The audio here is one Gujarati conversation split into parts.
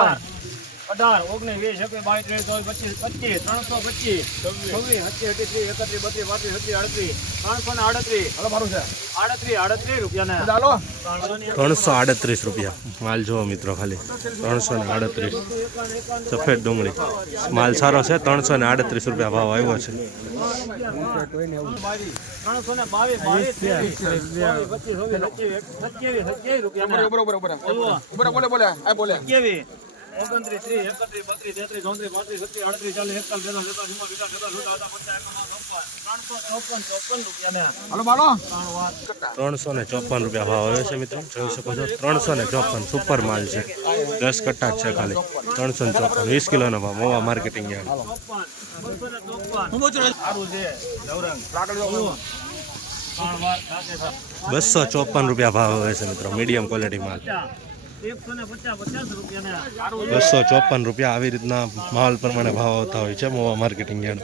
18 19 20 21 22 23 25 25 325 26 27 28 29 30 31 32 33 338 હાલો મારું છે 38 રૂપિયા ચાલો 338 રૂપિયા માલ જુઓ મિત્રો ખાલી 338 સફેદ ડુંગળી માલ સારો છે 338 રૂપિયા ભાવ આવ્યો છે 322 રૂપિયા બરોબર બોલે આ બોલે 29 30 31 32 33 34 35 36 37 રૂપિયા હાલો માલો 354 રૂપિયા ભાવ આવ્યો છે મિત્રો જોઈ શકો છો 354 સુપર માલ છે 10 કટ્ટા જ છે ખાલી 354 20 કિલોનો ભાવ મોવા માર્કેટિંગ યાર્ડ 254 રૂપિયા ભાવ આવે છે મિત્રો મીડિયમ ક્વોલિટી માલ 150 રૂપિયા 254 રૂપિયા આવી રીતના માલ પ્રમાણે ભાવ આવતા હોય છે મોવા માર્કેટિંગ યાર્ડ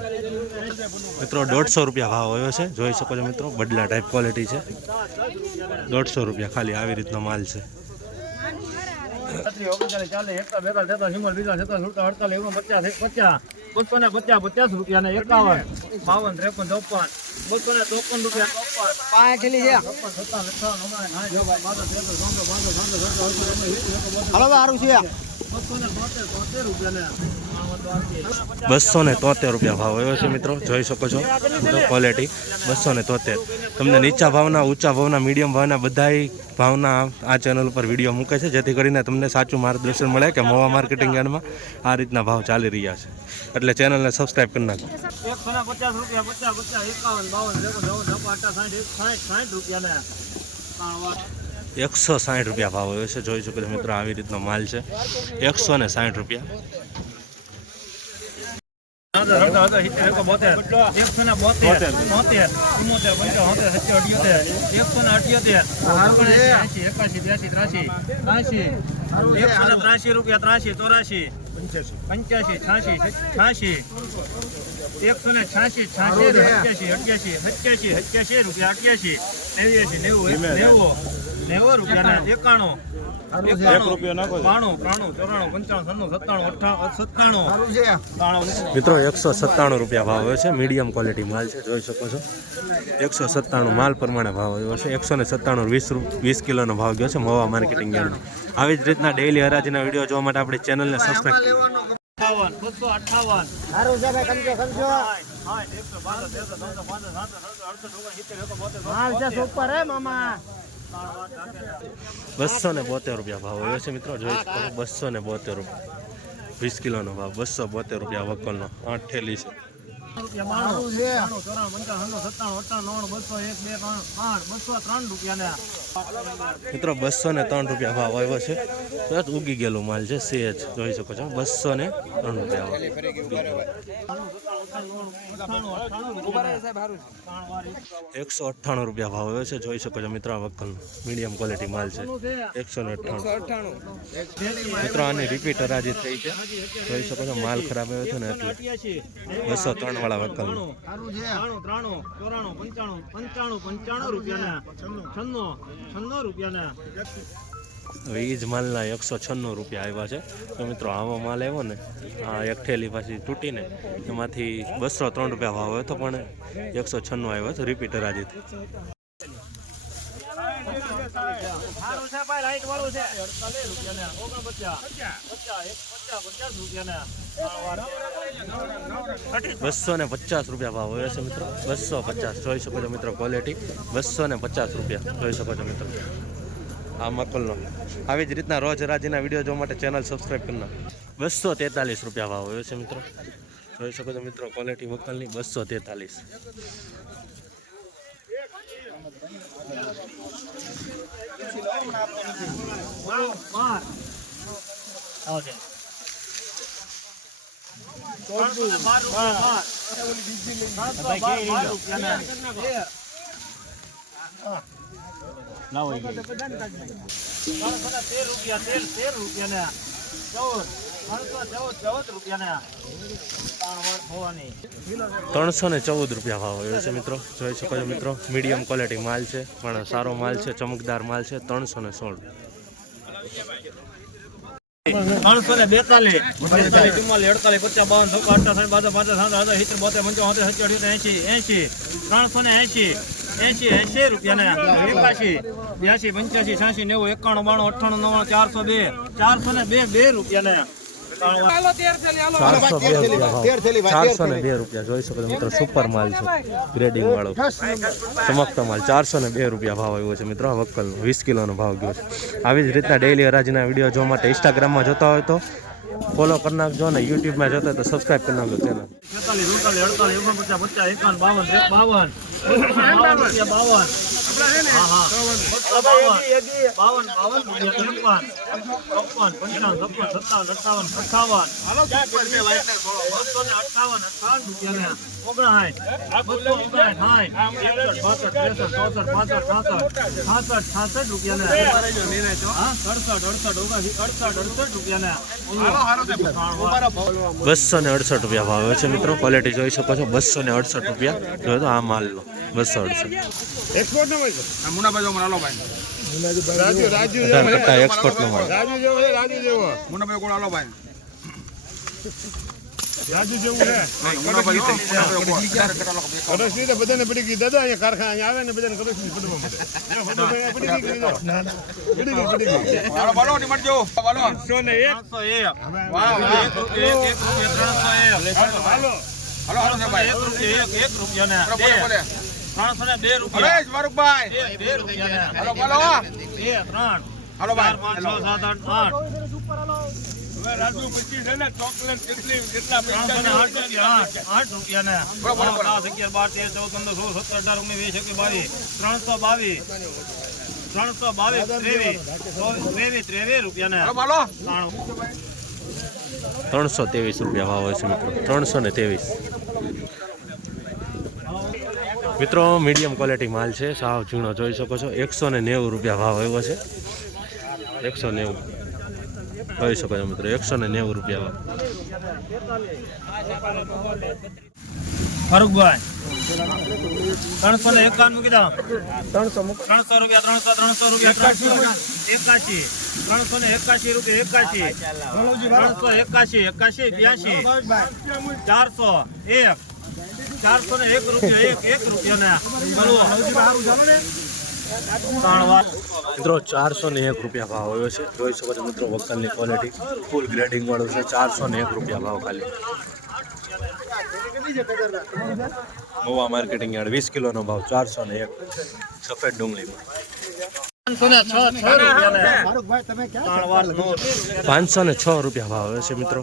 મિત્રો 150 રૂપિયા ભાવ આવ્યો છે જોઈ શકો છો મિત્રો બદલા ટાઈપ ક્વોલિટી છે 150 રૂપિયા ખાલી આવી રીતનો માલ છે 50 રૂપિયા 51 52 53 રૂપિયા 273 રૂપિયા ભાવ આવ્યો છે મિત્રો જોઈ શકો છો ક્વોલિટી 273 તમને નીચા ભાવના ઊંચા ભાવના મીડિયમ ભાવના બધાય ભાવના આ ચેનલ ઉપર વિડીયો મૂકે છે જેથી કરીને તમને સાચું માર્ગદર્શન મળે કે મોવા માર્કેટિંગ યાર્ડમાં આ રીતના ભાવ ચાલી રહ્યા છે એટલે ચેનલને સબસ્ક્રાઈબ કરી નાખો 150 રૂપિયા 50 51 52 160 રૂપિયા ભાવ આવ્યો છે જોઈ શકો છો મિત્રો આવી રીતનો માલ છે 160 રૂપિયા 183 રૂપિયા 83 84 85 86 186 88 રૂપિયા 88 90 રૂપિયા 91 મિત્રો 197 રૂપિયા ભાવ આવ્યો છે મીડિયમ ક્વોલિટી માલ છે જોઈ શકો છો 197 માલ પ્રમાણે ભાવ આવ્યો છે 197 20 કિલોનો ભાવ ગયો છે મોવા માર્કેટિંગ યાર્ડ આવી જ રીતના ડેઈલી હરાજીના વિડીયો જોવા માટે આપણી ચેનલને સબસ્ક્રાઈબ કરો 272 રૂપિયા ભાવ આવ્યો છે મિત્રો જોઈ શકો છો 272 રૂપિયા 20 કિલોનો ભાવ 272 રૂપિયા વકલનો 8 થેલી છે મિત્રો 203 રૂપિયા ભાવ આવ્યો છે બસ ઉગી ગયેલો માલ છે સેજ જોઈ શકો છો 203 રૂપિયા 198 રૂપિયા ભાવ આવ્યો છે જોઈ શકો છો મિત્રો આ વકલનો મીડિયમ ક્વોલિટી માલ છે 198 મિત્રો આની રિપીટ હરાજી થઈ છે જોઈ શકો છો માલ ખરાબ આવ્યો હતો ને એટલે 203 વાળા વકલનો 95 રૂપિયા 96 રૂપિયા હવે એ જ માલના 196 રૂપિયા આવ્યા છે તો મિત્રો આવો માલ આવ્યો ને આ એક થેલી પાછી તૂટીને એમાંથી 203 રૂપિયા ભાવ આવ્યો હતો પણ 196 આવ્યો હતો રિપીટ હરાજી સારું છે ભાઈ લાઈટ વાળું છે 48 રૂપિયા 250 રૂપિયા ભાવ હોય છે મિત્રો 250 જોઈ શકો છો મિત્રો ક્વોલિટી 250 રૂપિયા જોઈ શકો છો મિત્રો આ મકલનો આવી જ રીતના રોજ રાજીના વિડીયો જોવા માટે ચેનલ સબસ્ક્રાઈબ કરી નાખો 243 રૂપિયા ભાવ હોય છે મિત્રો જોઈ શકો છો મિત્રો ક્વોલિટી મકલની 243 314 રૂપિયા ભાવ આવ્યો છે મિત્રો જોઈ શકો છો મિત્રો મીડિયમ ક્વોલિટી માલ છે પણ સારો માલ છે ચમકદાર માલ છે 316 342, 43, 44, 48, 55, 56, 57, 58, 80 રૂપિયા 81, 82, 85, 86, 90, 91, 92, 98, 402 રૂપિયા 402 રૂપિયા જોઈ શકો છો મિત્રો, સુપર માલ છે, ગ્રેડિંગ વાળો ચમકતો માલ. 402 રૂપિયા ભાવ આવ્યો છે મિત્રો. આ વક્કલ 20 કિલોનો ભાવ ગયો છે. આવી જ રીતના ડેઈલી હરાજીના વિડીયો જોવા માટે ઇન્સ્ટાગ્રામમાં જોતા હોય તો ફોલો કરી નાખજો, અને યુટ્યુબમાં જોતા હોય તો સબસ્ક્રાઈબ કરી નાખજો ચેનલ. 46, 48, 49, 50, 51, 268 રૂપિયા ભાવ છે મિત્રો. ક્વોલિટી જોઈ શકો છો. 268 રૂપિયા જોયો તો આ માલનો 268. મુનાભાઈ મને હાલો ભાઈ. એક્સપોર્ટ નો માલ. મુનાભાઈ કોણ હાલો ભાઈ. રાજુ જેવું છે કરસની તો બધાને પડી ગઈ દાદા. અહીંયા કારખાના આવે ને બધાને કરસની પડી ગઈ. હાલો બોલો ની મટજો બોલો. 301. વાહ હાલો હાલો હાલો છે ભાઈ. 1 રૂપિયા બોલે બોલે. 302 રૂપિયા. હરેશ મારુકભાઈ. 2 રૂપિયા. હાલો બોલો. 2, 3, હાલો ભાઈ. 4, 5, 6, 7, 8, 8. રાજુ પછી છે ને ચોકલેટ કેટલી કેટલા 8 રૂપિયા. 10, 11, 12, 13, 14, 15, 16, 17, 18, 19, 20, 21, 22, 322, 23 રૂપિયા. હાલો બોલો. 323 રૂપિયા ભાવ હોય છે મિત્રો. 323 મિત્રો. મીડિયમ ક્વોલિટી માલ છે, સાવ ઝીણો જોઈ શકો છો. 190 રૂપિયા ભાવ આવ્યો છે. 190 જોઈ શકો છો મિત્રો. 190 રૂપિયા ભાવ. ફારૂકભાઈ 351 મૂકી દો. 300 રૂપિયા. 300 રૂપિયા. 81, 381 રૂપિયા. 81, 381, 81, 82, 401 રૂપિયા. 1 મિત્રો 401 રૂપિયા ભાવ આવ્યો છે. જોઈ શકો છો મિત્રો. વક્કલની ક્વોલિટી ફૂલ ગ્રેડિંગ વાળું છે. 401 રૂપિયા ભાવ ખાલી. મહુવા માર્કેટિંગ યાર્ડ 20 કિલોનો ભાવ 401. સફેદ ડુંગળી 506 રૂપિયા ભાવ આવે છે મિત્રો.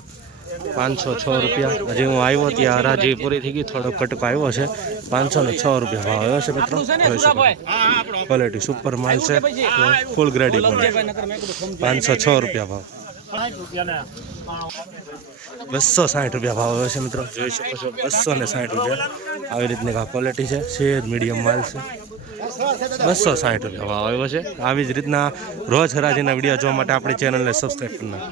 506 રૂપિયા. હજી હું આવ્યો ત્યાં હરાજી પૂરી થઈ ગઈ, થોડો કટકો આવ્યો છે. 506 રૂપિયા ભાવ આવ્યો છે મિત્રો. જોઈ શકો ક્વોલિટી સુપર માલ છે, ફૂલ ગ્રેડિંગ માલ. 506 રૂપિયા ભાવ. 260 રૂપિયા ભાવ આવે છે મિત્રો. જોઈ શકો છો 260 રૂપિયા. આવી રીતની આ ક્વોલિટી છે, સેજ મીડિયમ માલ છે. 260 રૂપિયા ભાવ આવ્યો છે. આવી જ રીતના રોજ હરાજીના વિડીયો જોવા માટે આપણી ચેનલને સબસ્ક્રાઈબ કરી નાખો.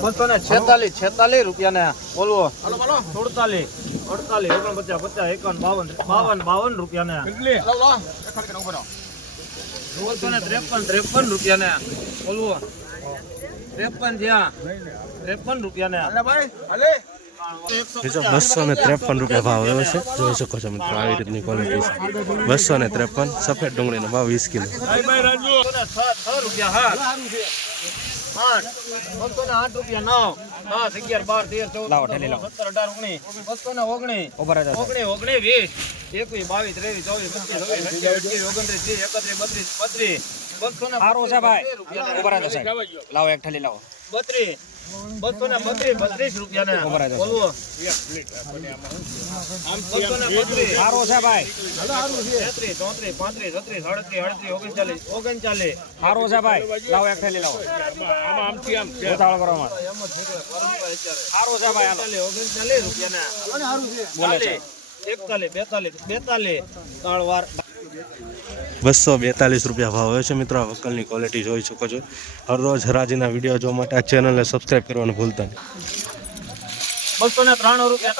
246 રૂપિયા. બોલવો 47, 48, 49, 50, 51, 52 રૂપિયા. હાલો બોલો. 253 રૂપિયા. બોલવો 53 જ્યાં 53 રૂપિયા. હાલે ભાઈ હાલે. બીજો 253 રૂપિયા ભાવ આવ્યો છે. જોઈ શકો છો મિત્રો. આવી રીતની ક્વોલિટી છે. 253 સફેદ ડુંગળીનો ભાવ 20 કિલો. 6 રૂપિયા. 8 રૂપિયા. 9, 10, 11, 12, 13, 14, 15, 17, 18, 19, 20, 21, 22, 23, 24, 25, 26, 27, 28, 29, 30, 31, 32, 33, 32 રૂપિયા. બોલવો 232. 33, 34, 35, 36, 37, 39, 242 રૂપિયા ભાવ હોય છે મિત્રો. આ વક્કલની ક્વોલિટી જોઈ શકો છો. હરરોજ હરાજીના વિડીયો જોવા માટે આ ચેનલને સબસ્ક્રાઈબ કરવાનું ભૂલતા નહીં. 293 રૂપિયા.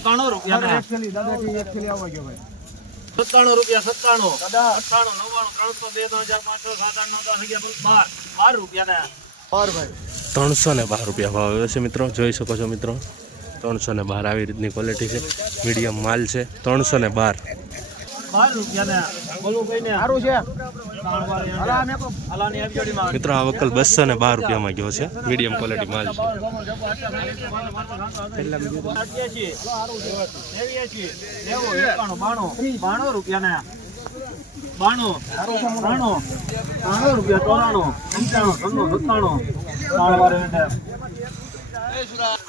97 રૂપિયા. 97 રૂપિયા 97 98 99 300 2 3 4 7 8 9 10 11 12 12 રૂપિયા ને 312 રૂપિયા ભાવ આવ્યો છે મિત્રો, જોઈ શકો છો મિત્રો. 312 આવી રીતની ક્વોલિટી છે, મીડિયમ માલ છે. 312 રૂપિયા ને બોલું કઈને સારું છે અલાની આવી જોડીમાં મિત્રો. આ વકલ 212 રૂપિયામાં ગયો છે, મીડિયમ ક્વોલિટી માલ છે. 92 રૂપિયા ને 92 રૂપિયા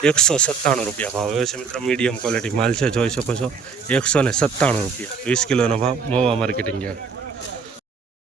197 રૂપિયા ભાવ આવ્યો છે મિત્રો, મીડિયમ ક્વોલિટી માલ છે, જોઈ શકો છો. 197 રૂપિયા 20 કિલોનો ભાવ, મોવા માર્કેટિંગ યાર્ડ.